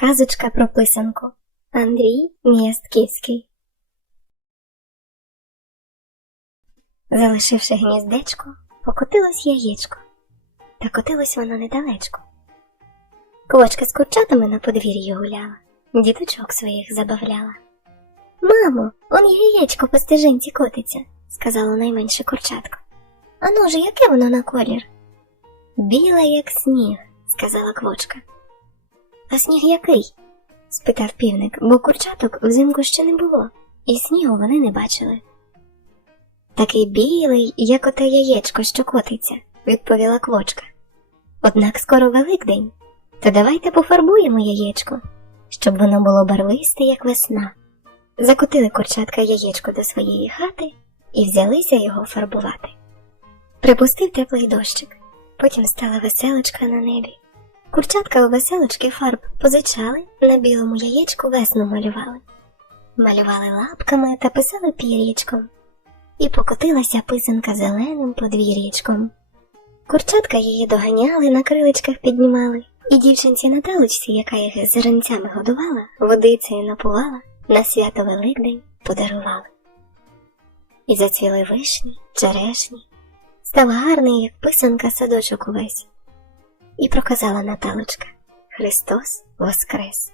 Казочка про писанку. Андрій Міястківський. Залишивши гніздечко, покотилось яєчко. Та котилось воно недалечко. Квочка з курчатами на подвір'ї гуляла, діточок своїх забавляла. Мамо, он яєчко по стежинці котиться, сказало найменше курчатко. Ану ж, яке воно на колір? Біле, як сніг, сказала квочка. А сніг який? спитав півник, бо курчаток взимку ще не було, і снігу вони не бачили. Такий білий, як оте яєчко, що котиться, відповіла квочка. Однак скоро Великдень, то давайте пофарбуємо яєчко, щоб воно було барвисте, як весна. Закотили курчатка яєчко до своєї хати і взялися його фарбувати. Припустив теплий дощик, потім стала веселочка на небі. Курчатка у веселочки фарб позичали, на білому яєчку весну малювали. Малювали лапками та писали пір'ячком. І покотилася писанка зеленим подвір'ячком. Курчатка її доганяли, на криличках піднімали, і дівчинці Наталочці, яка їх зеренцями годувала, водицею напувала, на свято Великдень подарували. І зацвіли вишні, черешні, став гарний, як писанка садочок увесь. І проказала Наталочка Христос Воскрес!